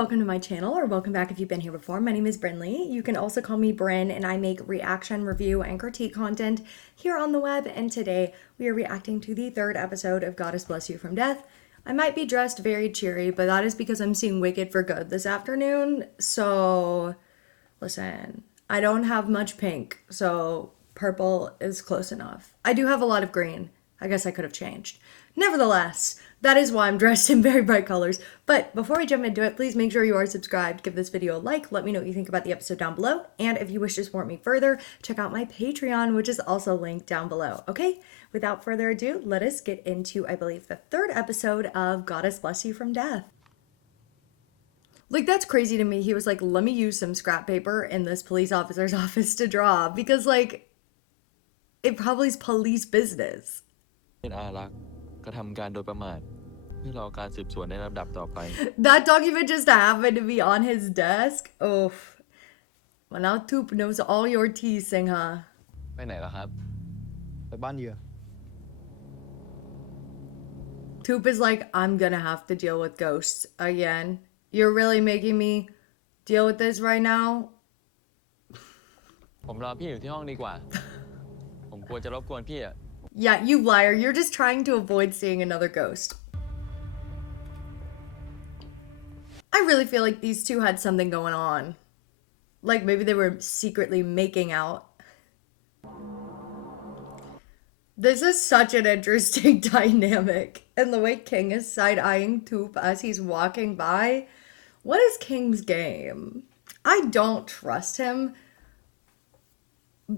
welcome to my channel, or welcome back if you've been here before. My name is Brinley. You can also call me Bryn, and I make reaction, review, and critique content here on the web, and today we are reacting to the third episode of Goddess Bless You from Death. I might be dressed very cheery, but that is because I'm seeing Wicked for Good this afternoon, so listen, I don't have much pink, so purple is close enough. I do have a lot of green. I guess I could have changed. Nevertheless, that is why I'm dressed in very bright colors. But before we jump into it, please make sure you are subscribed, give this video a like, let me know what you think about the episode down below, and if you wish to support me further, check out my Patreon, which is also linked down below. Okay, without further ado, let us get into, I believe, the third episode of Goddess Bless You from Death. Like, that's crazy to me. He was like, let me use some scrap paper in this police officer's office to draw, because, like, it probably is police business. เป็นอารักษ์กระทำการโดยประมาทเพื่อรอการสืบสวนในลำดับต่อไป That document just happened to be on his desk. Oof. Well, now Toop knows all your tea, Singha. ไปไหนล่ะครับไปบ้านเหยื่อ Toop is like, I'm gonna have to deal with ghosts again. You're really making me deal with this right now? ผมรอพี่อยู่ที่ห้องดีกว่า ผมกลัวจะรบกวนพี่อ่ะ Yeah, you liar. You're just trying to avoid seeing another ghost. I really feel like these two had something going on. Like maybe they were secretly making out. This is such an interesting dynamic. And the way King is side-eyeing Toop as he's walking by. What is King's game? I don't trust him.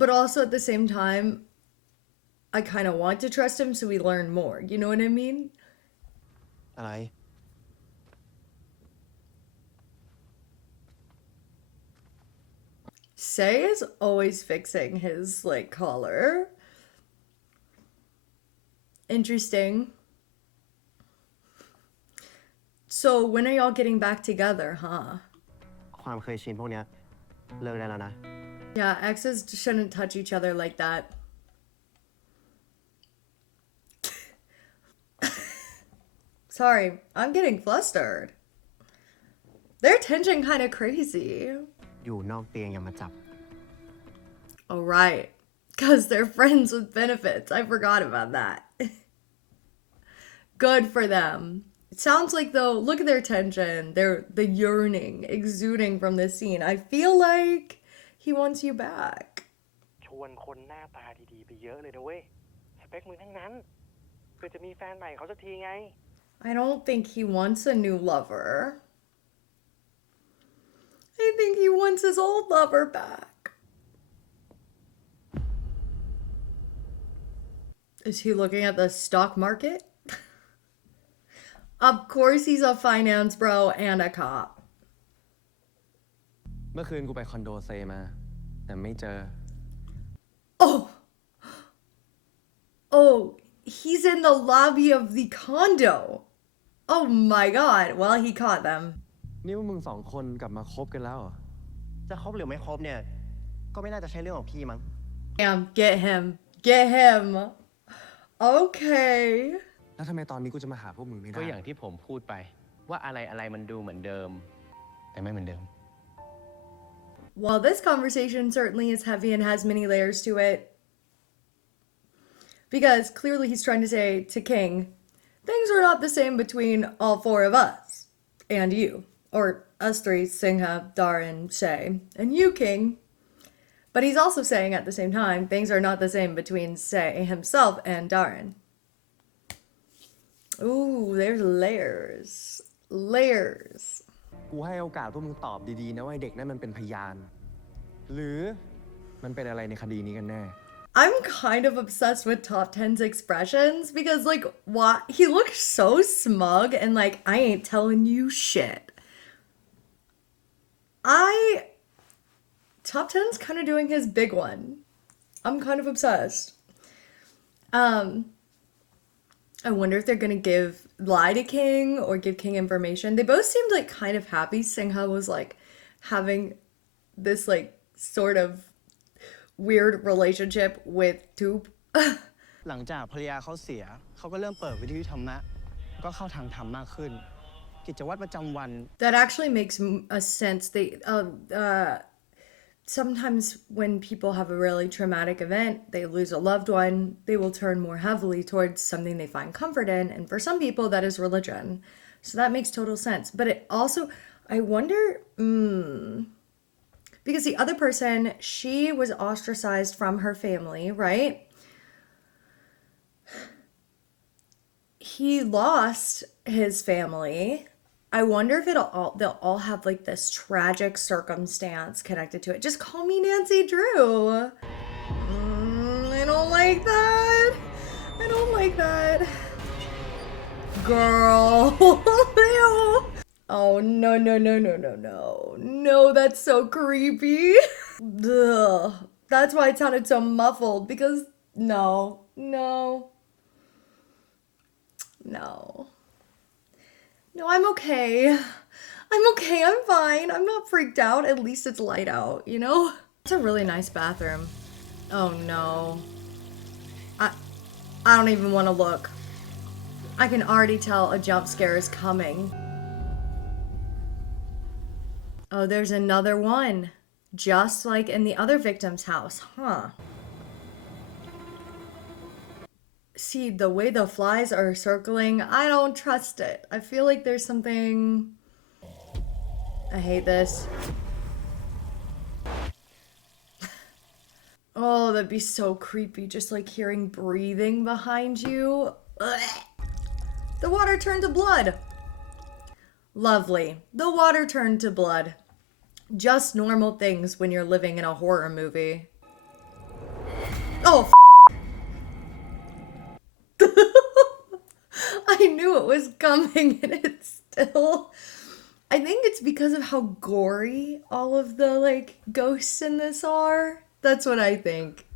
But also at the same time, I kind of want to trust him so we learn more. You know what I mean? อะไร Say is always fixing his, like, collar. Interesting. So when are y'all getting back together, huh? ความเคยชินพวกเนี้ยเลิกได้แล้วนะ Yeah, exes shouldn't touch each other like that. Sorry, I'm getting flustered. Their tension kind of crazy. อยู่นอกเตียงอย่ามาจับ Oh, right. Because they're friends with benefits. I forgot about that. Good for them. It sounds like, though, look at their tension. The yearning exuding from this scene. I feel like he wants you back. ชวนคนหน้าตาดีๆไปเยอะเลยนะเว้ยสเปคมึงทั้งนั้นเพื่อจะมีแฟนใหม่เขาสักทีไง I don't think he wants a new lover. I think he wants his old lover back. Is he looking at the stock market? Of course he's a finance bro and a cop. เมื่อคืนกูไปคอนโดเซมาแต่ไม่เจอ Oh! Oh, he's in the lobby of the condo. Oh my god. Well, he caught them. นี่ว่ามึงสองคนกลับมาคบกันแล้วเหรอ จะคบหรือไม่คบเนี่ยก็ไม่น่าจะใช่เรื่องของพี่มั้ง Damn, get him. Get him. Okay. แล้วทำไมตอนนี้กูจะมาหาพวกมึงไม่ได้ ก็อย่างที่ผมพูดไปว่าอะไรมันดูเหมือนเดิมแต่ไม่เหมือนเดิม Well, this conversation certainly is heavy and has many layers to it. Because clearly he's trying to say to King, things are not the same between all four of us and you. Or us three, Singha, Darin, Shay, and you, King. But he's also saying at the same time, things are not the same between Shay himself and Darin. Ooh, there's layers. Layers. กูให้โอกาสพวกมึงตอบดีๆนะว่าไอ้เด็กนั่นมันเป็นพยานหรือมันเป็นอะไรในคดีนี้กันแน่ I'm kind of obsessed with Top 10's expressions because, like, what? He looks so smug and like, I ain't telling you shit. Top 10's kind of doing his big one. I'm kind of obsessed. I wonder if they're gonna lie to King or give King information. They both seemed like kind of happy. Singha was like having this like sort of weird relationship with Toop. หลังจากภรรยาเขาเสียเขาก็เริ่มเปิดวิทยุธรรมะก็เข้าทางธรรมมากขึ้น กิจวัตรประจำวัน That actually makes a sense. Sometimes when people have a really traumatic event, they lose a loved one, they will turn more heavily towards something they find comfort in. And for some people, that is religion. So that makes total sense. But it also, I wonder, because the other person, she was ostracized from her family, right? He lost his family. I wonder if they'll all have like this tragic circumstance connected to it. Just call me Nancy Drew. I don't like that. I don't like that. Girl. Ew. Oh, no, no, no, no, no, no. No, that's so creepy. Ugh. That's why it sounded so muffled, because no, no. No. No, I'm okay. I'm okay. I'm fine. I'm not freaked out. At least it's light out, you know? It's a really nice bathroom. Oh no. I don't even want to look. I can already tell a jump scare is coming. Oh, there's another one. Just like in the other victim's house, huh? See, the way the flies are circling, I don't trust it. I feel like there's something... I hate this. Oh, that'd be so creepy, just like hearing breathing behind you. Ugh. The water turned to blood. Lovely. The water turned to blood. Just normal things when you're living in a horror movie. Oh, I knew it was coming and it's still... I think it's because of how gory all of the, like, ghosts in this are. That's what I think.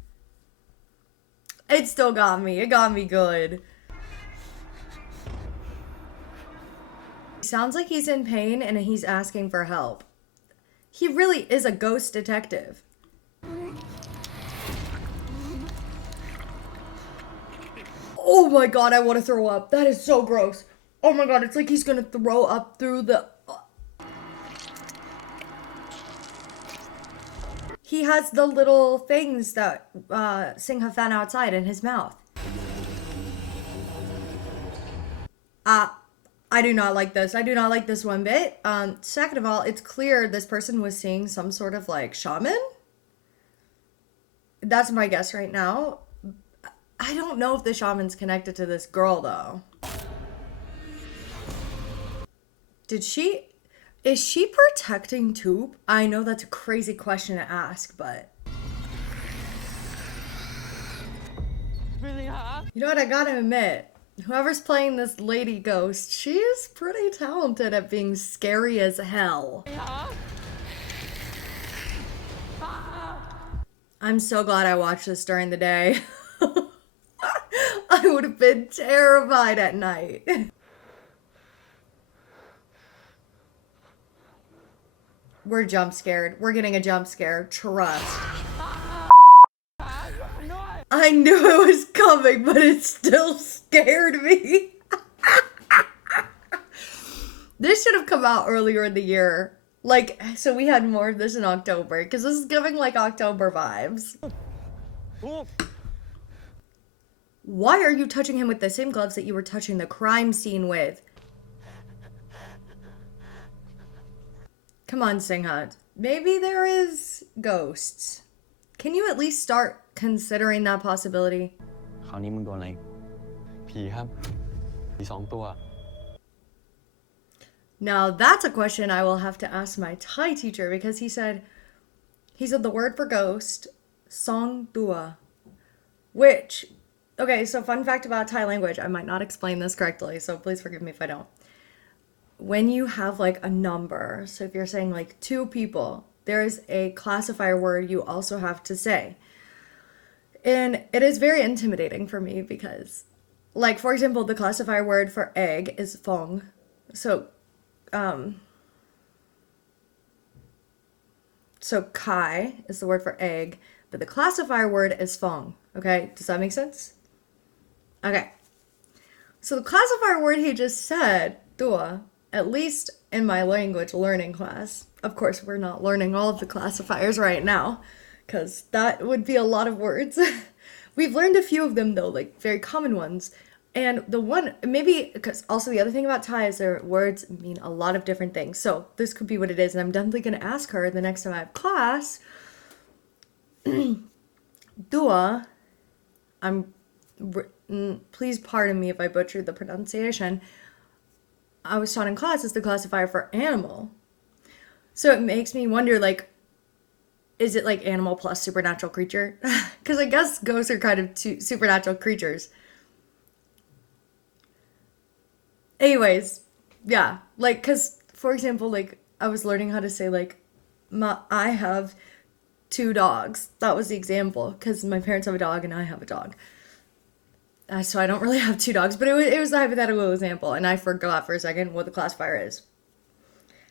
It still got me. It got me good. He sounds like he's in pain and he's asking for help. He really is a ghost detective. Oh my god, I want to throw up. That is so gross. Oh my god, it's like he's gonna throw up through the... He has the little things that Singha found outside in his mouth. I do not like this. I do not like this one bit. Second of all, it's clear this person was seeing some sort of like shaman. That's my guess right now. I don't know if the shaman's connected to this girl though. Is she protecting Toop? I know that's a crazy question to ask, but... You know what, I gotta admit, whoever's playing this lady ghost, she is pretty talented at being scary as hell. I'm so glad I watched this during the day. I would have been terrified at night. We're jump scared. We're getting a jump scare. Trust. I knew it was coming, but it still scared me. This should have come out earlier in the year. Like, so we had more of this in October, because this is giving like October vibes. Why are you touching him with the same gloves that you were touching the crime scene with? Come on, Singha. Maybe there is ghosts. Can you at least start considering that possibility? คราวนี้มึงโดนอะไรผีครับผีสองตัว Now that's a question I will have to ask my Thai teacher, because he said the word for ghost, song tua, which, okay, so fun fact about Thai language, I might not explain this correctly, so please forgive me if I don't. When you have like a number, so if you're saying like two people, there is a classifier word you also have to say. And it is very intimidating for me because, like, for example, the classifier word for egg is fong. So kai is the word for egg, but the classifier word is fong. Okay, does that make sense? Okay. So the classifier word he just said, tua, at least in my language learning class. Of course, we're not learning all of the classifiers right now, because that would be a lot of words. We've learned a few of them though, like very common ones. And the one, maybe, because also the other thing about Thai is their words mean a lot of different things. So this could be what it is. And I'm definitely going to ask her the next time I have class. Dua, please pardon me if I butchered the pronunciation. I was taught in class is the classifier for animal. So it makes me wonder, like, is it like animal plus supernatural creature? Because I guess ghosts are kind of supernatural creatures. Anyways, yeah, like, because, for example, like, I was learning how to say, like, I have 2 dogs. That was the example, because my parents have a dog and I have a dog. So I don't really have 2 dogs, but it was a hypothetical example, and I forgot for a second what the classifier is.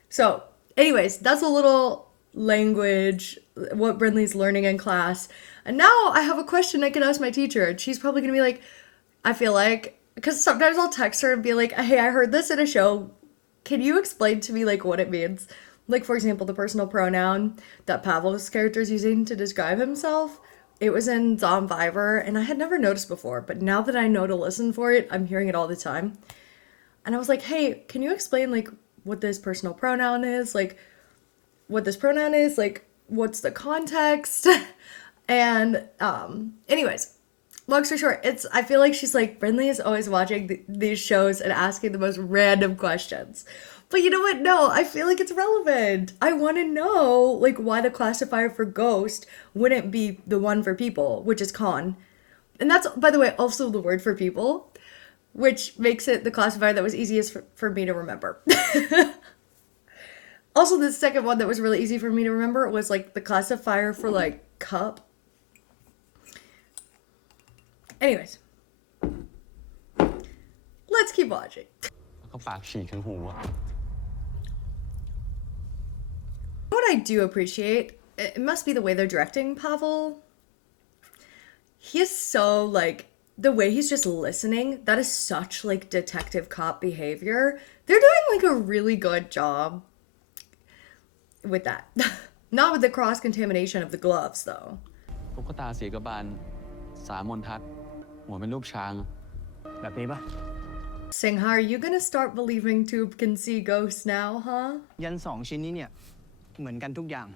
So, anyways, that's a little language, what Brinley's learning in class. And now I have a question I can ask my teacher, and she's probably going to be like, I feel like, because sometimes I'll text her and be like, hey, I heard this in a show. Can you explain to me, like, what it means? Like, for example, the personal pronoun that Pavel's character is using to describe himself. It was in Zombievor, and I had never noticed before, but now that I know to listen for it, I'm hearing it all the time. And I was like, hey, can you explain, like, what this personal pronoun is? Like, what this pronoun is? Like, what's the context? And, anyways, long story short, I feel like she's like, Brinley is always watching these shows and asking the most random questions. But you know what? No, I feel like it's relevant. I want to know, like, why the classifier for ghost wouldn't be the one for people, which is con. And that's, by the way, also the word for people, which makes it the classifier that was easiest for me to remember. Also, the second one that was really easy for me to remember was, like, the classifier for, like, cup. Anyways, let's keep watching. เขาปากฉีกทั้งหูอะ What I do appreciate, it must be the way they're directing Pavel. He is so, like, the way he's just listening, that is such, like, detective cop behavior. They're doing, like, a really good job with that. Not with the cross-contamination of the gloves, though. ตุ๊กตาสีกบาล3 บรรทัด หัวเป็นรูปช้าง แบบนี้ปะ Singha, are you gonna start believing Tube can see ghosts now, huh? ยัน2 ชิ้นนี้เนี่ยเหมือนกันทุกอย่าง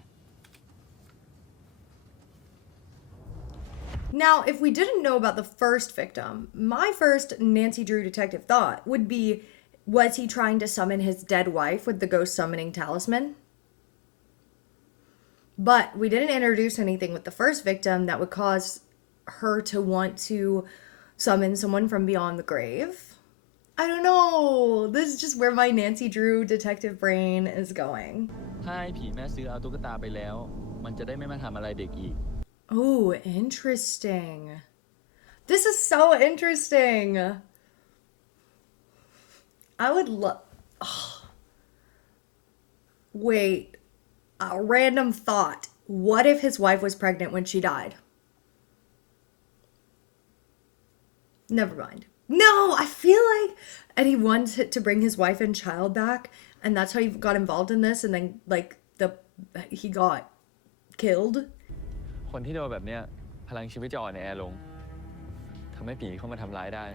Now, if we didn't know about the first victim, my first Nancy Drew detective thought would be, was he trying to summon his dead wife with the ghost summoning talisman? But we didn't introduce anything with the first victim that would cause her to want to summon someone from beyond the grave. I don't know. This is just where my Nancy Drew detective brain is going. ถ้าให้ผีแม่ซื้อเอาตุ๊กตาไปแล้ว มันจะได้ไม่มาทำอะไรเด็กอีก Oh, interesting. This is so interesting. I would love... Wait. A random thought. What if his wife was pregnant when she died? Never mind. No, I feel like... And he wanted to bring his wife and child back, and that's how he got involved in this, and then, like, he got killed. คนที่โดนแบบเนี้ยพลังชีวิตจะอ่อนแอลงทำให้ผีเข้ามาทำร้ายได้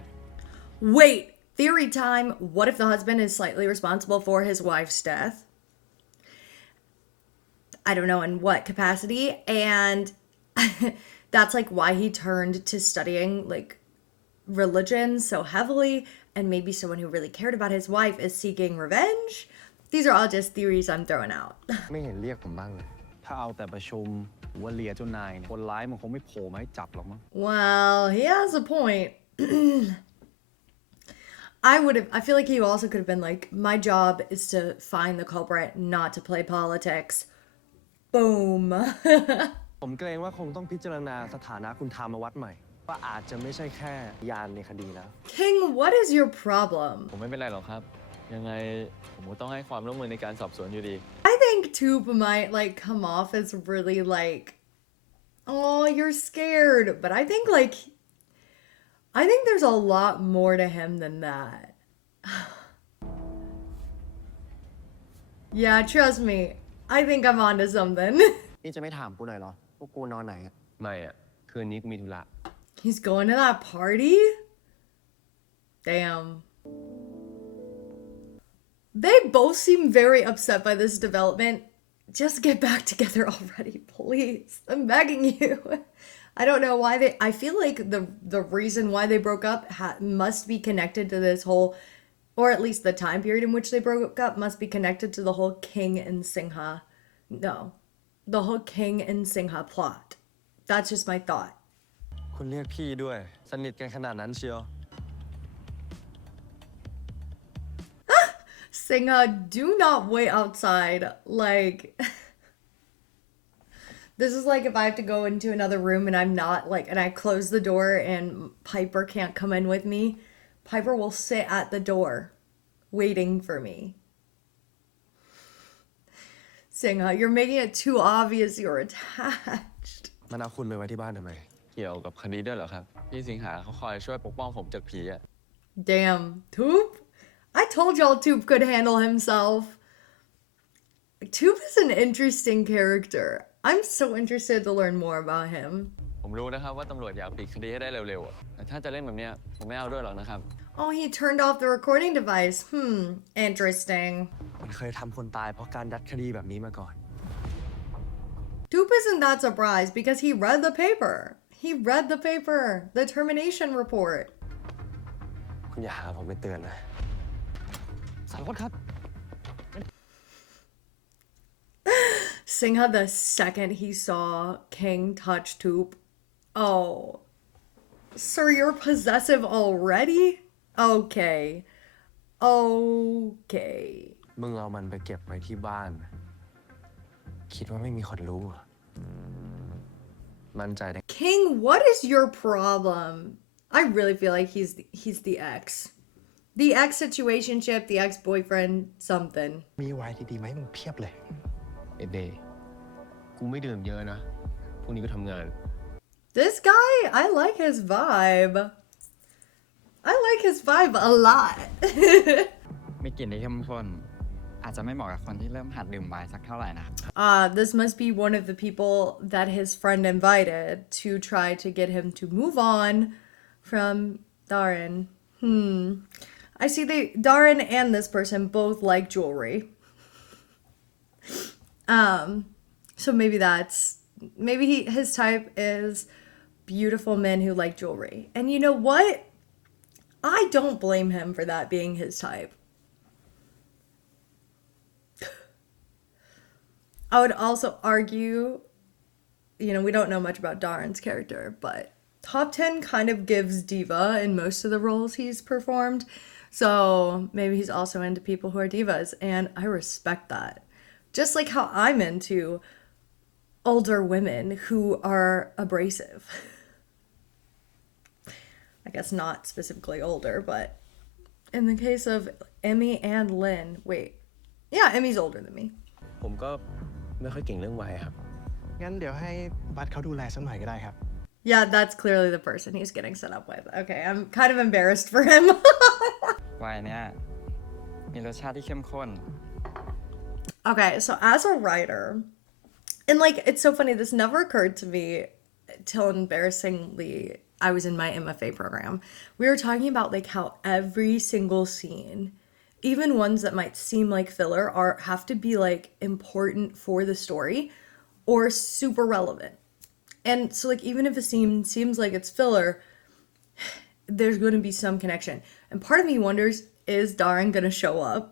Wait, theory time. What if the husband is slightly responsible for his wife's death? I don't know in what capacity, and that's like why he turned to studying like religion so heavily, and maybe someone who really cared about his wife is seeking revenge. These are all just theories I'm throwing out. ไม่เห็นเรียกผมบ้างเลย ถ้าเอาแต่ประชุมหรือว่าเลียเจ้านายเนี่ยคนร้ายมันคงไม่โผล่มาให้จับหรอกมั้ง Well, he has a point. I feel like he also could have been like, my job is to find the culprit, not to play politics. Boom. ผมเกรงว่าคงต้องพิจารณาสถานะคุณธามวัฒน์ใหม่ว่าอาจจะไม่ใช่แค่ยานในคดีแล้ว King, what is your problem? ผมไม่เป็นไรหรอกครับ ยังไงผมก็ต้องให้ความร่วมมือในการสอบสวนอยู่ดี I think Tube might like come off as really like, oh, you're scared. But I think there's a lot more to him than that. Yeah, trust me. I think I'm onto something. นี่จะไม่ถามกูหน่อยเหรอพวกกูนอนไหนอะ ไม่อ่ะ คืนนี้กูมีธุระ He's going to that party? Damn. They both seem very upset by this development. Just get back together already, please. I'm begging you. I don't know why they. I feel like the reason why they broke up must be connected to this whole, or at least the time period in which they broke up must be connected to the whole King and Singha. No, the whole King and Singha plot. That's just my thought. คุณเรียกพี่ด้วย สนิทกันขนาดนั้นเชียว Singha, do not wait outside. Like, this is like if I have to go into another room and I'm not like, and I close the door and Piper can't come in with me. Piper will sit at the door waiting for me. Singha, you're making it too obvious you're attached. มันเอาคุณไปไว้ที่บ้านทำไม เกี่ยวกับคดีด้วยเหรอครับ พี่สิงหาเขาคอยช่วยปกป้องผมจากผีอะ Damn, Toop? I told y'all Toop could handle himself. Toop is an interesting character. I'm so interested to learn more about him. ผมรู้นะครับว่าตำรวจอยากปิดคดีให้ได้เร็วๆอะแต่ถ้าจะเล่นแบบเนี้ยผมไม่เอาด้วยหรอกนะครับ Oh, he turned off the recording device. Interesting. มันเคยทำคนตายเพราะการดัดคดีแบบนี้มาก่อน Toop isn't that surprised because he read the paper. He read the paper, the termination report. คุณอย่าหาผมไปเตือนนะ สารวัตรครับ Singha, the second he saw King touch Toop. Oh. Sir, you're possessive already? Okay. Okay. มึงเอามันไปเก็บไว้ที่บ้าน คิดว่าไม่มีคนรู้เหรอมั่นใจได้ King, what is your problem? I really feel like he's the ex. The ex situationship, the ex-boyfriend, something. มีไวน์ดีๆไหมมึงเพียบเลย เอเดย์กูไม่ดื่มเยอะนะ พรุ่งนี้ก็ทำงาน This guy, I like his vibe. I like his vibe a lot. มีกลิ่นที่เข้มข้นอาจจะไม่เหมาะกับคนที่เริ่มหัดดื่มไวน์สักเท่าไหร่นะครับ This must be one of the people that his friend invited to try to get him to move on from Darren. I see Darren and this person both like jewelry. So maybe his type is beautiful men who like jewelry. And you know what? I don't blame him for that being his type. I would also argue, we don't know much about Darren's character, but Top10 kind of gives diva in most of the roles he's performed. So maybe he's also into people who are divas, and I respect that. Just like how I'm into older women who are abrasive. I guess not specifically older, but in the case of Emmy and Lynn, wait. Yeah, Emmy's older than me. ผมก็ไม่ค่อยเก่งเรื่องไวน์ครับ งั้นเดี๋ยวให้บัสเขาดูแลสักหน่อยก็ได้ครับ Yeah, that's clearly the person he's getting set up with. Okay, I'm kind of embarrassed for him. ไวน์เนี่ยมีรสชาติที่เข้มข้น Okay, so as a writer, and like, it's so funny, this never occurred to me till embarrassingly, I was in my MFA program. We were talking about like how every single scene, even ones that might seem like filler, have to be like important for the story or super relevant. And so like, even if a scene seems like it's filler, there's going to be some connection. And part of me wonders, is Darren going to show up?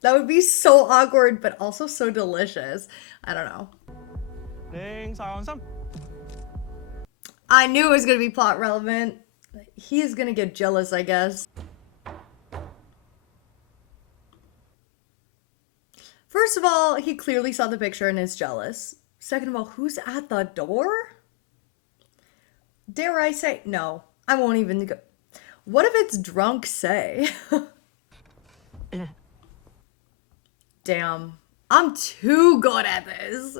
That would be so awkward, but also so delicious. I don't know. 1 2 3 I knew it was going to be plot relevant. He's going to get jealous, I guess. First of all, he clearly saw the picture and is jealous. Second of all, who's at the door? Dare I say? No, I won't even go. What if it's drunk Say? Damn, I'm too good at this.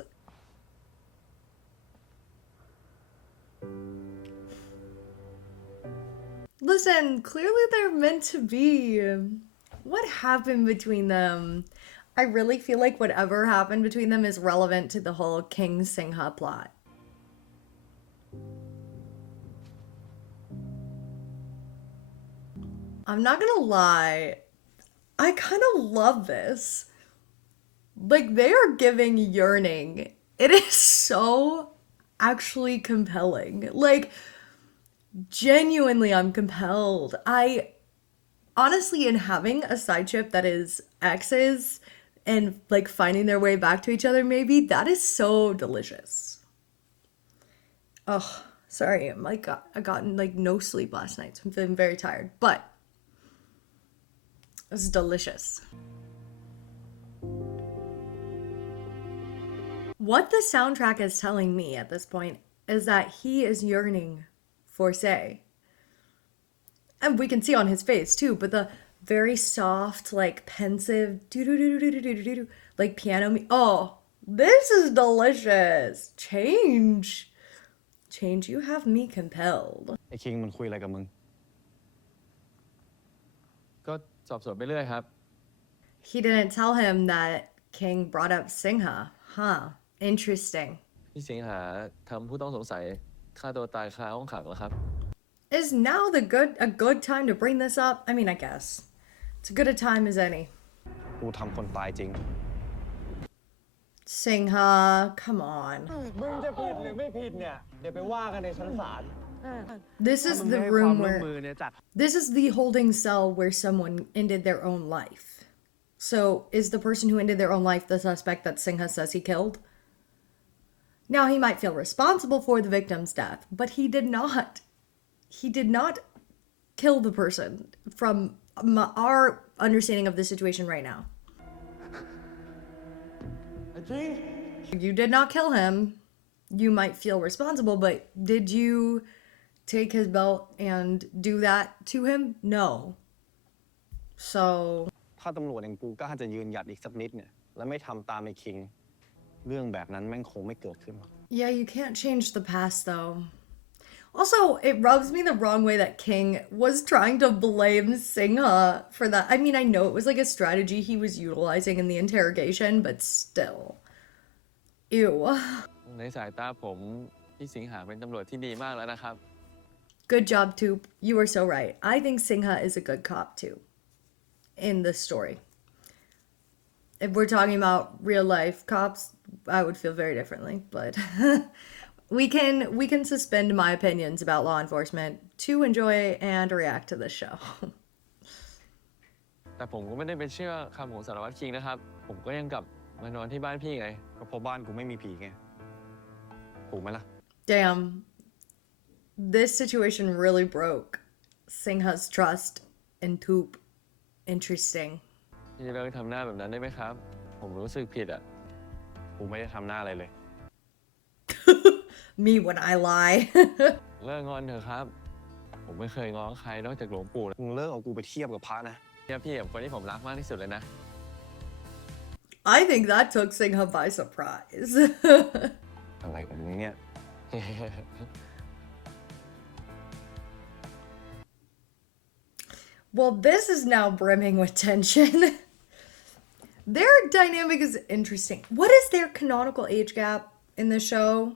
Listen, clearly they're meant to be. What happened between them? I really feel like whatever happened between them is relevant to the whole King Singha plot. I'm not gonna lie, I kind of love this. Like, they are giving yearning. It is so actually compelling. Like, genuinely, I'm compelled. Honestly, in having a side chick that is exes and like finding their way back to each other, maybe, that is so delicious. Oh, sorry, I gotten like no sleep last night, so I'm feeling very tired, but it's delicious. What the soundtrack is telling me at this point is that he is yearning for Say. And we can see on his face too, but the very soft, like pensive, do like piano. Oh, this is delicious. Change, you have me compelled. ไอ้คิงมันคุยอะไรกับมึง ก็สอบสวนไปเรื่อยครับ He didn't tell him that King brought up Singha, huh? Interesting. พี่สิงหาทำผู้ต้องสงสัยฆ่าตัวตายคาห้องขังแล้วครับ Is now a good time to bring this up? I mean, I guess. It's as good a time as any. กูทำคนตายจริง Singha, come on. มึงจะผิดหรือไม่ผิดเนี่ย เดี๋ยวไปว่ากันในชั้นศาล This is มึง the ให้ความ room ร่วม where มือเนี่ยจัด this is the holding cell where someone ended their own life. So, is the person who ended their own life the suspect that Singha says he killed? Now, he might feel responsible for the victim's death, but he did not. He did not kill the person from our understanding of the situation right now. You did not kill him. You might feel responsible, but did you take his belt and do that to him? No. So ถ้าตำรวจอย่างกูกล้าจะยืนหยัดอีกสักนิดเนี่ยแล้วไม่ทำตามไอ้คิงเรื่องแบบนั้นแม่งคงไม่เกิดขึ้นหรอก yeah, you can't change the past though. Also, it rubs me the wrong way that King was trying to blame Singha for that. I mean, I know it was like a strategy he was utilizing in the interrogation, but still. Ew. ในสายตาผมพี่สิงหาเป็นตำรวจที่ดีมากแล้วนะครับ Good job, Toop. You are so right. I think Singha is a good cop too. In this story. If we're talking about real life cops, I would feel very differently, but we can suspend my opinions about law enforcement to enjoy and react to this show. แต่ผมก็ไม่ได้ไปเชื่อคำของสารวัตรคิงนะครับ ผมก็ยังกลับมานอนที่บ้านพี่ไง ก็เพราะบ้านกูไม่มีผีไงถูกไหมล่ะ Damn. This situation really broke Singha's trust in Toop. Interesting. พี่เลิกทำหน้าแบบนั้นได้ไหมครับ ผมรู้สึกผิดอ่ะ กูไม่ได้ทำหน้าอะไรเลย Me when I lie. เลิกงอนเถอะครับ ผมไม่เคยง้อใครนอกจากหลวงปู่นะ มึงเลิกเอากูไปเทียบกับพระนะ เนี่ยพี่กับคนที่ผมรักมากที่สุดเลยนะ I think that took Singha by surprise. อะไรของมึงเนี่ย Well, this is now brimming with tension. Their dynamic is interesting. What is their canonical age gap in the show?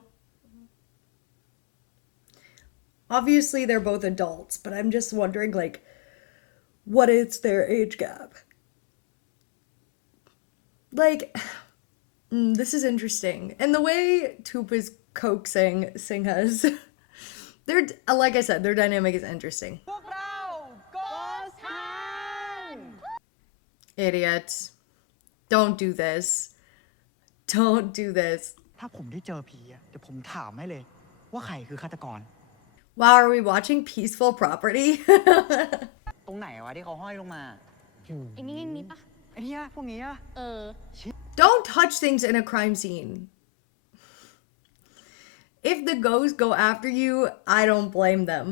Obviously, they're both adults, but I'm just wondering, like, what is their age gap? Like, this is interesting. And the way Toop is coaxing Singha's, they're, like I said, their dynamic is interesting. Idiots. Don't do this. Don't do this. ถ้าผมได้เจอผีอะเดี๋ยวผมถามให้เลยว่าใครคือฆาตกร Wow, are we watching Peaceful Property? ตรงไหนวะที่เขาห้อยลงมา ไอ้นี่มีปะ ไอ้เนี่ยพวกนี้อะ เออ Don't touch things in a crime scene. If the ghosts go after you, I don't blame them.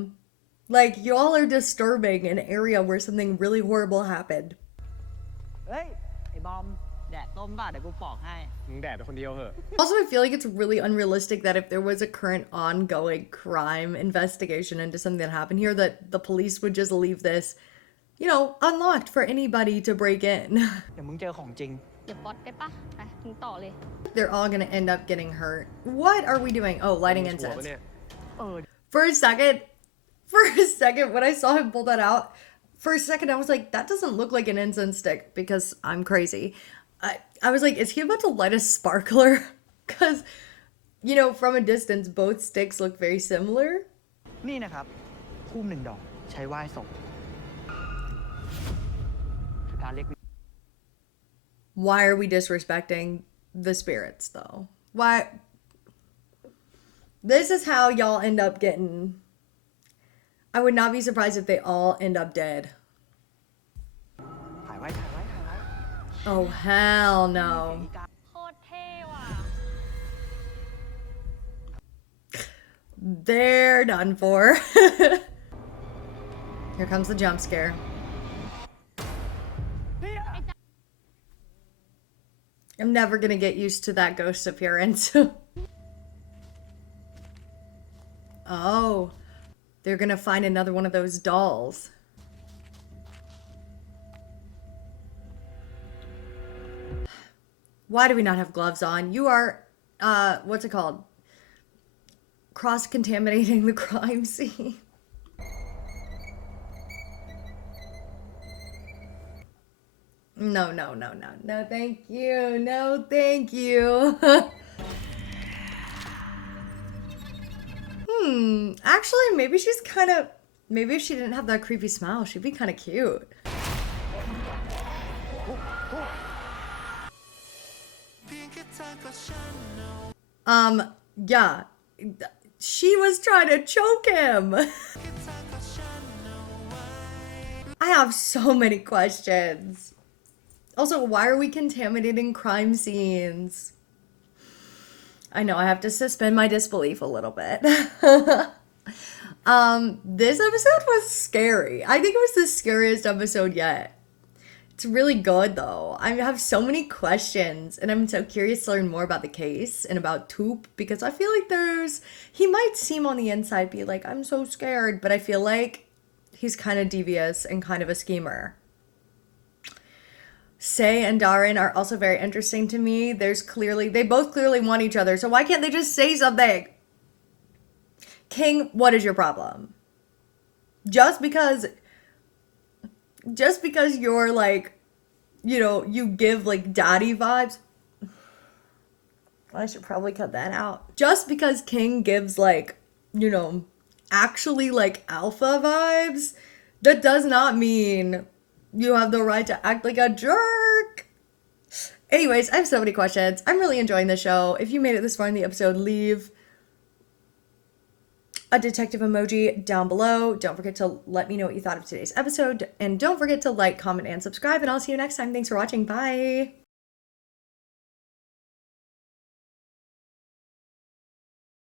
Like, y'all are disturbing an area where something really horrible happened. เฮ้ย ไอ้บอม แดดต้มป่ะเดี๋ยวกูปอกให้ มึงแดดคนเดียวเหอะ Also, I feel like it's really unrealistic that if there was a current ongoing crime investigation into something that happened here, that the police would just leave this, you know, unlocked for anybody to break in. เดี๋ยวมึงเจอของจริง เดี๋ยวป๊อตได้ปะไปมึงต่อเลย They're all gonna end up getting hurt. What are we doing? Oh, lighting ชัวร์ปะ incense. เนี่ย For a second, when I saw him pull that out, for a second I was like, that doesn't look like an incense stick because I'm crazy. I was like, is he about to light a sparkler? Because, you know, from a distance, both sticks look very similar. นี่นะครับทูบ1 ดอกใช้ไหว้ศพคือการเรียก Why are we disrespecting the spirits, though? Why? This is how y'all end up getting... I would not be surprised if they all end up dead. ถ่ายไว้ถ่ายไว้ถ่ายไว้ Oh, hell no. โคตรเท่ว่ะ They're done for. Here comes the jump scare. I'm never gonna get used to that ghost appearance. Oh, they're gonna find another one of those dolls. Why do we not have gloves on? You are, what's it called? Cross-contaminating the crime scene. No, no, no, no. No, thank you. No, thank you. Actually, maybe she's kind of... Maybe if she didn't have that creepy smile, she'd be kind of cute. Yeah. She was trying to choke him. I have so many questions. Also, why are we contaminating crime scenes? I know I have to suspend my disbelief a little bit. This episode was scary. I think it was the scariest episode yet. It's really good though. I have so many questions and I'm so curious to learn more about the case and about Toop because I feel like he might seem on the inside be like, I'm so scared, but I feel like he's kind of devious and kind of a schemer. Say and Darren are also very interesting to me. They both clearly want each other, so why can't they just say something? King, what is your problem? Just because you're like, you know, you give like daddy vibes. I should probably cut that out. Just because King gives like, you know, actually like alpha vibes, that does not mean you have the right to act like a jerk. Anyways, I have so many questions. I'm really enjoying the show. If you made it this far in the episode, leave a detective emoji down below. Don't forget to let me know what you thought of today's episode. And don't forget to like, comment, and subscribe. And I'll see you next time. Thanks for watching. Bye.